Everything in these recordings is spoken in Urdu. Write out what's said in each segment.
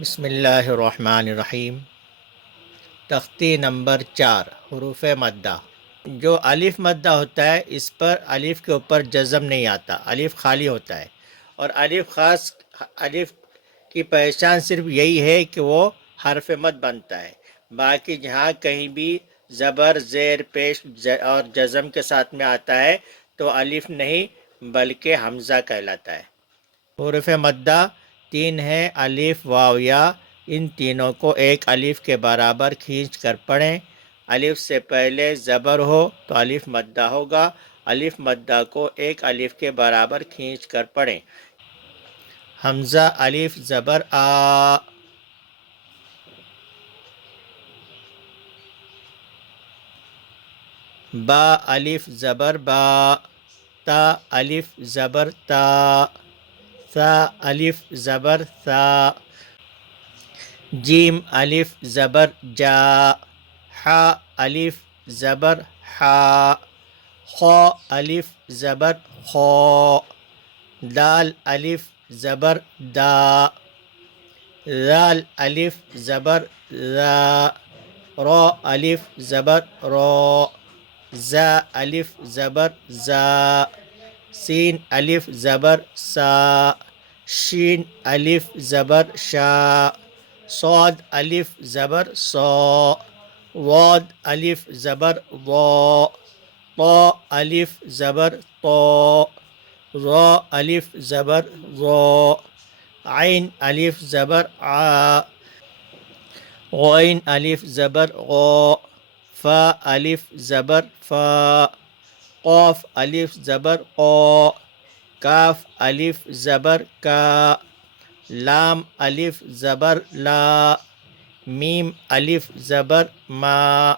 بسم اللہ الرحمن الرحیم۔ تختی نمبر 4، حروف مدہ۔ جو الف مدہ ہوتا ہے اس پر الف کے اوپر جزم نہیں آتا، الف خالی ہوتا ہے، اور الف کی پہچان صرف یہی ہے کہ وہ حرف مد بنتا ہے۔ باقی جہاں کہیں بھی زبر، زیر پیش اور جزم کے ساتھ میں آتا ہے تو الف نہیں بلکہ حمزہ کہلاتا ہے۔ حروف مدہ 3 ہیں، الف، واو، یا۔ ان تینوں کو ایک الف کے برابر کھینچ کر پڑھیں۔ الف سے پہلے زبر ہو تو الف مدہ ہوگا، الف مدہ کو ایک الف کے برابر کھینچ کر پڑھیں۔ حمزہ الف زبر آ، با الف زبر با، تا الف زبر تا، ثا الف زبر ثا، جیم الف زبر جا، حا الف زبر حا، خا الف زبر خا، دال الف زبر دا، ذال الف زبر ذا، را الف زبر را، زا الف زبر زا، سین الف زبر سا، شین الف زبر شا، صاد الف زبر صا، واد الف زبر وا، طا الف زبر طا، را الف زبر را، عین الف زبر عا، غین الف زبر غا، فا الف زبر فا، قاف الف زبر قا، کاف الف زبر کا، لام الف زبر لا، میم الف زبر ما،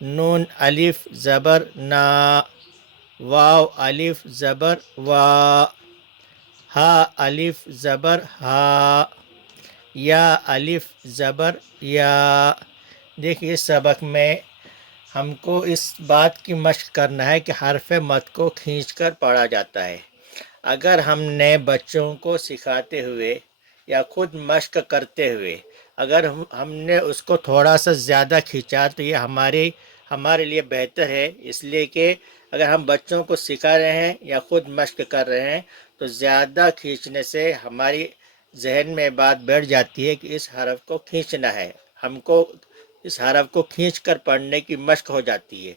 نون الف زبر نا، واو الف زبر وا، ہا الف زبر ہا، یا الف زبر یا۔ دیکھیے اس سبق میں ہم کو اس بات کی مشق کرنا ہے کہ حرف مد کو کھینچ کر پڑھا جاتا ہے۔ اگر ہم نے بچوں کو سکھاتے ہوئے یا خود مشق کرتے ہوئے اگر ہم نے اس کو تھوڑا سا زیادہ کھینچا تو یہ ہمارے لیے بہتر ہے، اس لیے کہ اگر ہم بچوں کو سکھا رہے ہیں یا خود مشق کر رہے ہیں تو زیادہ کھینچنے سے ہماری ذہن میں بات بیٹھ جاتی ہے کہ اس حرف کو کھینچنا ہے، ہم کو اس حرف کو کھینچ کر پڑھنے کی مشق ہو جاتی ہے۔